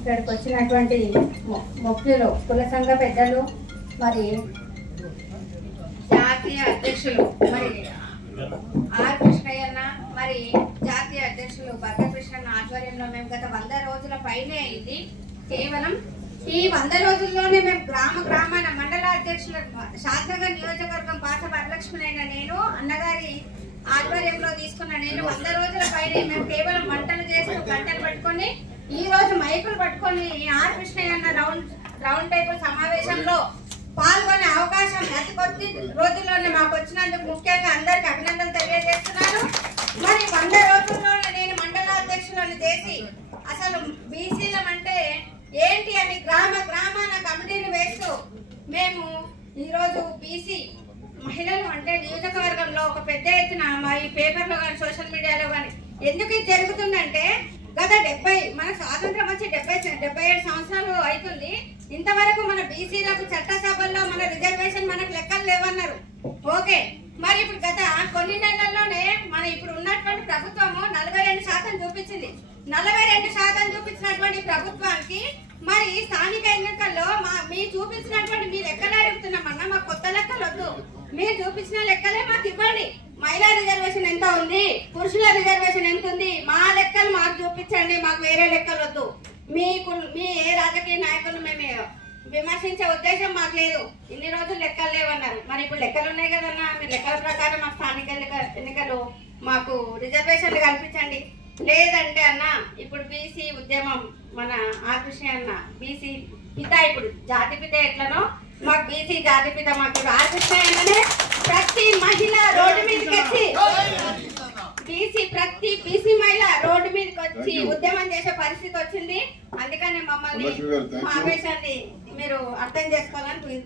ఇక్కడికి వచ్చినటువంటి ముఖ్యులు కుల సంఘ పెద్దలు మరి జాతీయ అధ్యక్షులు మరి ఆర్ కృష్ణయ్యన్న మరి జాతీయ అధ్యక్షులు భద్రకృష్ణన్న ఆధ్వర్యంలో మేము గత 100 రోజుల పైనే అయింది. కేవలం ఈ 100 రోజుల్లోనే మేము గ్రామాన మండల అధ్యక్షుల శాంతనగర్ నియోజకవర్గం పాత వరలక్ష్మినైన నేను అన్నగారి ఆధ్వర్యంలో తీసుకున్న నేను 100 రోజుల పైన మేము కేవలం వంటలు చేస్తూ గంటలు పట్టుకొని ఈ రోజు మైకులు పట్టుకొని ఆర్ కృష్ణయ్య రౌండ్ టేబుల్ సమావేశంలో పాల్గొనే అవకాశం అతి కొద్ది రోజుల్లోనే మాకు వచ్చినందుకు ముఖ్యంగా అందరికి అభినందనలు తెలియజేస్తున్నాను. మరి 100 రోజుల్లోనే నేను మండల అధ్యక్షులను చేసి అసలు బీసీలం అంటే ఏంటి అని గ్రామాన కమిటీలు వేస్తూ మేము ఈరోజు బీసీ మహిళలు అంటే నియోజకవర్గంలో ఒక పెద్ద ఎత్తున మరి పేపర్లో కానీ సోషల్ మీడియాలో కానీ ఎందుకు ఇది జరుగుతుందంటే గత మన స్వాతంత్రం వచ్చి 77 సంవత్సరాలు అవుతుంది. ఇంతవరకు మన బీసీలకు చట్టసభల్లో మన రిజర్వేషన్ మనకు లెక్కలు లేవన్నారు. ఓకే, మరి ఇప్పుడు గత కొన్ని నెలల్లోనే మన ఇప్పుడు ఉన్నటువంటి ప్రభుత్వము 42% చూపించింది. 42% చూపించినటువంటి ప్రభుత్వానికి మరి స్థానిక ఎన్నికల్లో మీరు చూపించినటువంటి మీ లెక్కలు అడుగుతున్నామన్నా, మాకు కొత్త లెక్కలు వద్దు, మీరు చూపించిన లెక్కలే మాకు ఇవ్వండి. మహిళా రిజర్వేషన్ ఎంత ఉంది, పురుషుల రిజర్వేషన్ ఎంత ఉంది, మా లెక్కలు మాకు చూపించండి, మాకు వేరే లెక్కలు వద్దు. మీ ఏ రాజకీయ నాయకులు మేము విమర్శించే ఉద్దేశం మాకు లేదు. ఇన్ని రోజులు లెక్కలు లేవన్నారు, మరి ఇప్పుడు లెక్కలు ఉన్నాయి కదన్నా, మీరు లెక్కల ప్రకారం మా స్థానిక ఎన్నికలు మాకు రిజర్వేషన్లు కల్పించండి. లేదంటే అన్న ఇప్పుడు బీసీ ఉద్యమం మన ఆకృషి అన్న బీసీ పిత, ఇప్పుడు జాతిపిత ఎట్లనో మాకు బీసీ జాతిపిత మాకు ఆకృషి అన్ననే ప్రతి మహిళ రోడ్డు మీదకి వచ్చి ప్రతి బీసీ మహిళ రోడ్డు మీదకి వచ్చి ఉద్యమం చేసే పరిస్థితి వచ్చింది. అందుకని మమ్మల్ని ఆవేశాన్ని మీరు అర్థం చేసుకోవాలని